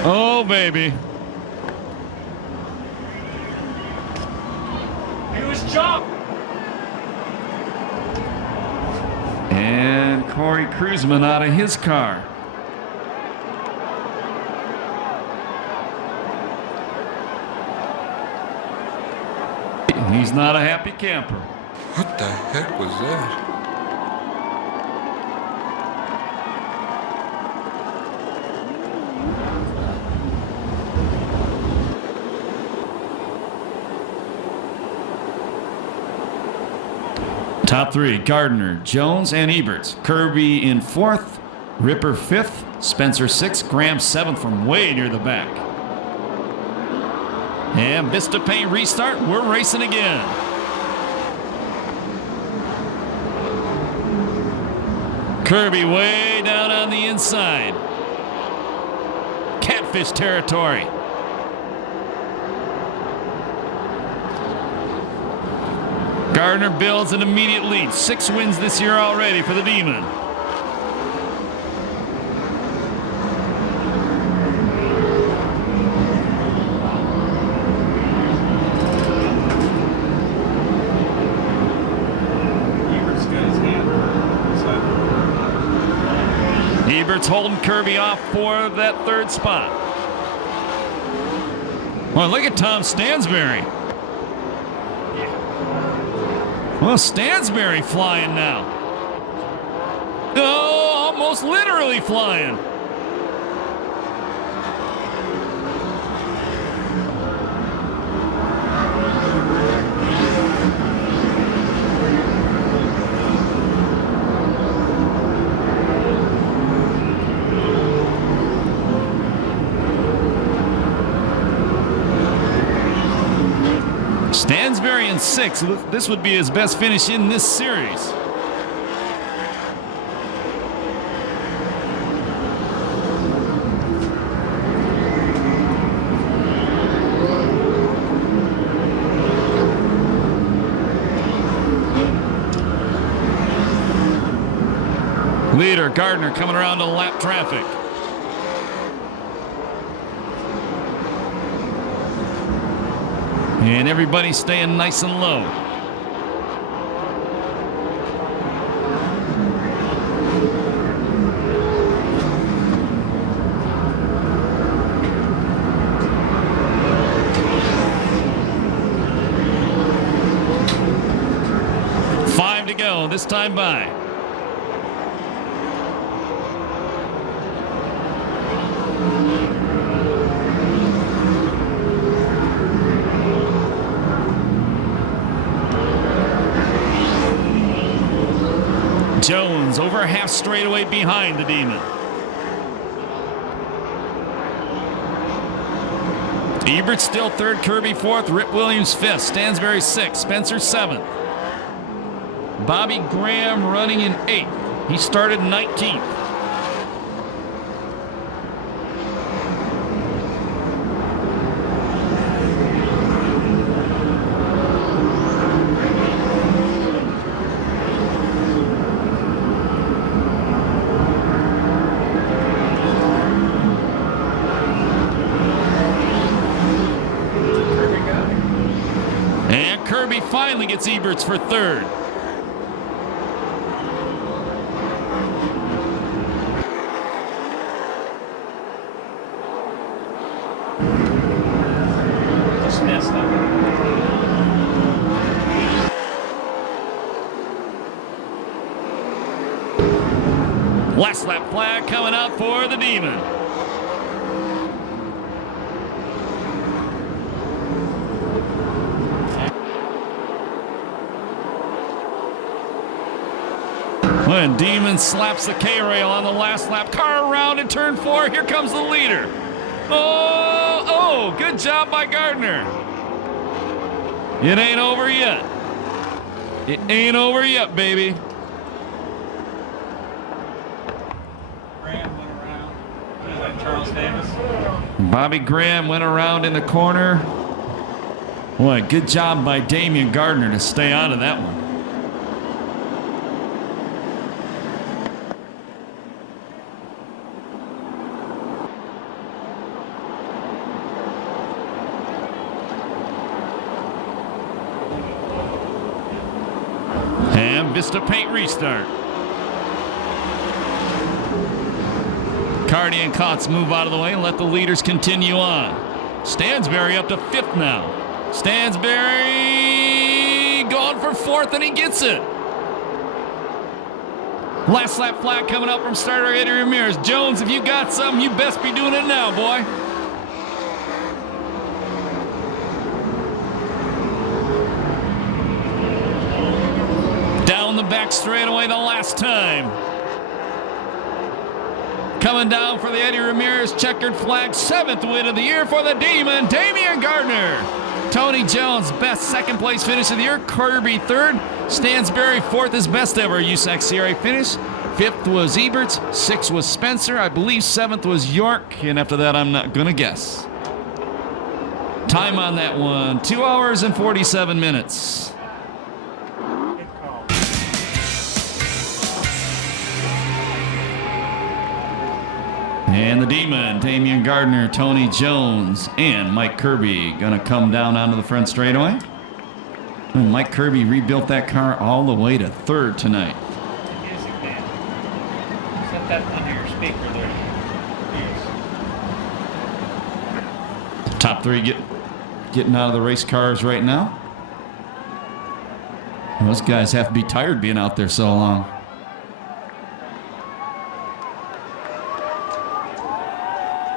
Oh, baby. He was jumped. And Corey Cruzman out of his car. He's not a happy camper. What the heck was that? Top three, Gardner, Jones, and Eberts. Kirby in fourth, Ripper fifth, Spencer sixth, Graham seventh from way near the back. And Vista Paint restart, we're racing again. Kirby way down on the inside. Catfish territory. Gardner builds an immediate lead. 6 wins this year already for the Demon. Ebert's holding Kirby off for that third spot. Well, look at Tom Stansberry. Well, Stansberry flying now. Oh, almost literally flying. Stansberry in 6. This would be his best finish in this series. Leader Gardner coming around to lap traffic. And everybody staying nice and low. Five to go, this time by. Jones over half straightaway behind the Demon. Ebert still third, Kirby fourth, Rip Williams fifth, Stansberry sixth, Spencer seventh. Bobby Graham running in eighth. He started 19th. And Kirby finally gets Eberts for third. Last lap flag coming out for the Demon. When Demon slaps the K-rail on the last lap, car around in turn 4, here comes the leader. Oh, good job by Gardner. It ain't over yet. It ain't over yet, baby. Charles Davis. Bobby Graham went around in the corner. Boy, good job by Damian Gardner to stay out of that one. And Vista Paint restart. Cardi and Kotz move out of the way and let the leaders continue on. Stansberry up to fifth now. Stansberry going for fourth, and he gets it. Last lap flag coming up from starter Eddie Ramirez. Jones, if you got something, you best be doing it now, boy. Down the back straightaway the last time. Coming down for the Eddie Ramirez checkered flag, 7th win of the year for the Demon, Damian Gardner. Tony Jones, best second place finish of the year. Kirby third. Stansberry fourth, his best ever USAC CRA finish. 5th was Eberts. 6th was Spencer. I believe 7th was York. And after that, I'm not going to guess. Time on that one, 2 hours and 47 minutes. And the Demon, Damian Gardner, Tony Jones, and Mike Kirby gonna come down onto the front straightaway. And Mike Kirby rebuilt that car all the way to third tonight. Music band. Set that under your speaker there. Yes. Top three getting out of the race cars right now. Those guys have to be tired being out there so long.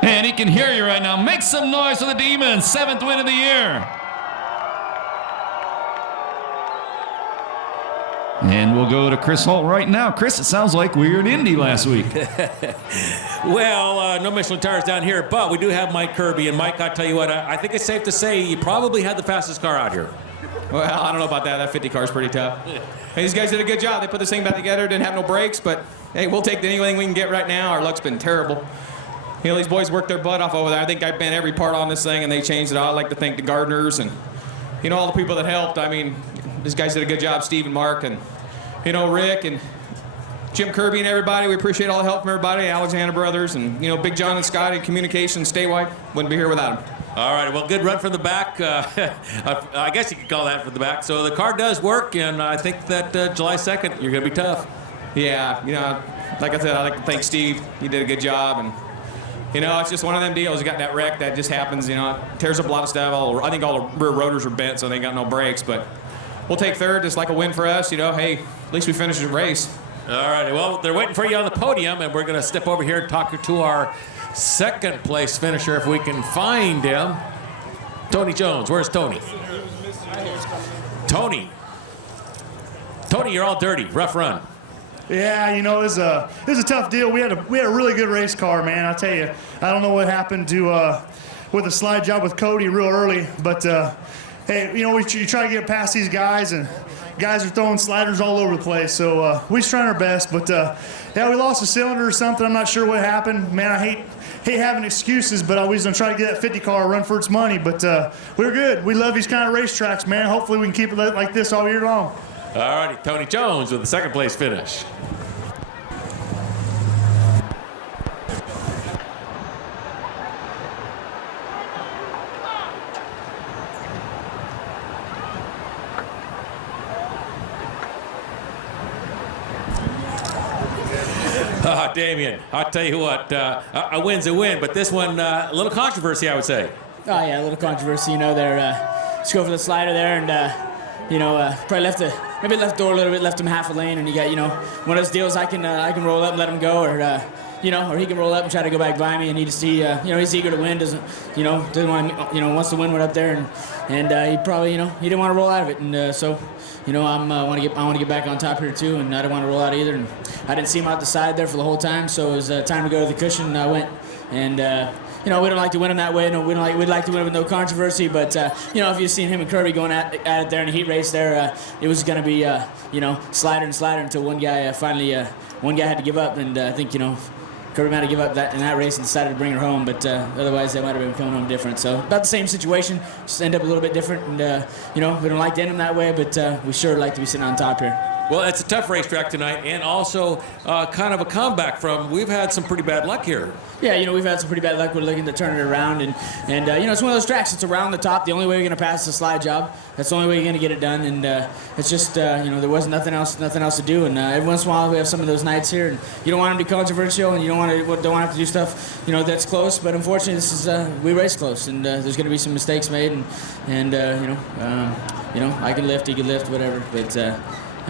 And he can hear you right now. Make some noise for the Demon. 7th win of the year. And we'll go to Chris Holt right now. Chris, it sounds like we were in Indy last week. Well, no Michelin tires down here, but we do have Mike Kirby. And Mike, I tell you what, I think it's safe to say you probably had the fastest car out here. Well, I don't know about that. That 50 car is pretty tough. Hey, these guys did a good job. They put this thing back together, didn't have no brakes, but hey, we'll take anything we can get right now. Our luck's been terrible. You know, these boys worked their butt off over there. I think I've bent every part on this thing, and they changed it all. I'd like to thank the Gardners and, you know, all the people that helped. I mean, these guys did a good job, Steve and Mark, and, you know, Rick and Jim Kirby and everybody. We appreciate all the help from everybody, Alexander Brothers, and, you know, Big John and Scotty, Communications, statewide. Wouldn't be here without them. All right, well, good run from the back. I guess you could call that from the back. So the car does work, and I think that July 2nd, you're going to be tough. Yeah, you know, like I said, I'd like to thank Steve. He did a good job, and, you know, it's just one of them deals. You got that wreck that just happens, you know, it tears up a lot of stuff. I think all the rear rotors are bent, so they ain't got no brakes, but we'll take third. It's like a win for us, you know. Hey, at least we finished the race. All right, well, they're waiting for you on the podium, and we're going to step over here and talk to our second place finisher if we can find him. Tony Jones. Where's Tony? Tony, you're all dirty. Rough run. Yeah, you know, it was a tough deal. We had a really good race car, man. I tell you, I don't know what happened to with the slide job with Cody real early, but hey, you know, you try to get past these guys, and guys are throwing sliders all over the place. So we just trying our best, but yeah, we lost a cylinder or something. I'm not sure what happened. Man, I hate having excuses, but I was gonna try to get that 50 car a run for its money. But we're good. We love these kind of racetracks, man. Hopefully we can keep it like this all year long. All righty, Tony Jones with the second place finish. Damien, I'll tell you what, a win's a win, but this one, a little controversy, I would say. Oh, yeah, a little controversy. You know, they're just go for the slider there, and, you know, probably maybe left the door a little bit, left him half a lane, and you got, you know, one of those deals I can roll up and let him go, or, you know, or he can roll up and try to go back by me, and you know, he's eager to win, doesn't want to, you know, wants to win one up there, and he probably, you know, he didn't want to roll out of it, and so, you know, I want to get back on top here too, and I didn't want to roll out either, and I didn't see him out the side there for the whole time, so it was time to go to the cushion, and I went, and you know, we don't like to win him that way. No, we'd like to win him with no controversy. But you know, if you've seen him and Kirby going at it there in a heat race, there it was going to be you know, slider and slider until one guy finally one guy had to give up, and I think, you know, Kirby might have given up in that race and decided to bring her home. But otherwise, they might have been coming home different. So about the same situation, just end up a little bit different. And you know, we don't like to end them that way, but we sure like to be sitting on top here. Well, it's a tough racetrack tonight, and also kind of a comeback from, we've had some pretty bad luck here. Yeah, you know, we've had some pretty bad luck. We're looking to turn it around, and you know, it's one of those tracks. It's around the top. The only way we're going to pass is a slide job. That's the only way you're going to get it done, and it's just, you know, there wasn't nothing else to do. And every once in a while, we have some of those nights here, and you don't want them to be controversial, and you don't want to have to do stuff, you know, that's close. But unfortunately, this is we race close, and there's going to be some mistakes made, and you know, I can lift, he can lift, whatever. But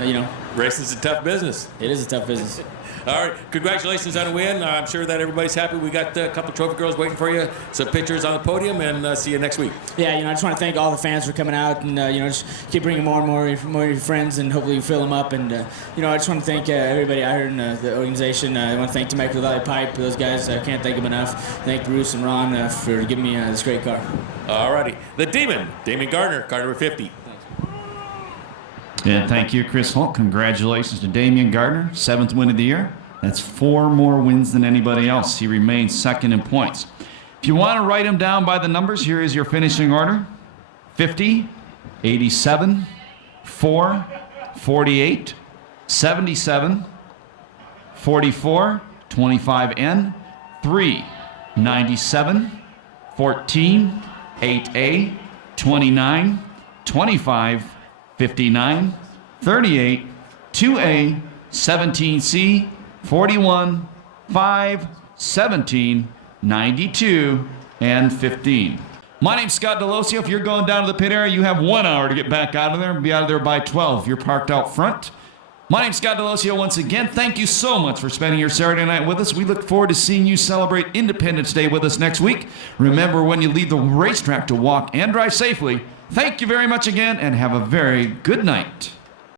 you know, Racing's a tough business. it is a tough business. All right, congratulations on a win. I'm sure that everybody's happy. We got a couple trophy girls waiting for you, some pictures on the podium, and see you next week. Yeah, you know, I just want to thank all the fans for coming out, and you know, just keep bringing more and more of your friends, and hopefully you fill them up. And you know, I just want to thank everybody out here in the organization. I want to thank Temecula Valley Pipe, those guys. I can't thank them enough. Thank Bruce and Ron for giving me this great car. All righty, the Demon, Damien Gardner, car number 50. And thank you, Chris Holt. Congratulations to Damien Gardner, 7th win of the year. That's 4 more wins than anybody else. He remains second in points. If you want to write them down by the numbers, here is your finishing order: 50, 87, 4, 48, 77, 44, 25N, 3, 97, 14, 8A, 29, 25, 59, 38, 2A, 17C, 41, 5, 17, 92, and 15. My name's Scott Delosio. If you're going down to the pit area, you have 1 hour to get back out of there and be out of there by 12. You're parked out front. My name's Scott Delosio once again. Thank you so much for spending your Saturday night with us. We look forward to seeing you celebrate Independence Day with us next week. Remember, when you leave the racetrack, to walk and drive safely. Thank you very much again, and have a very good night.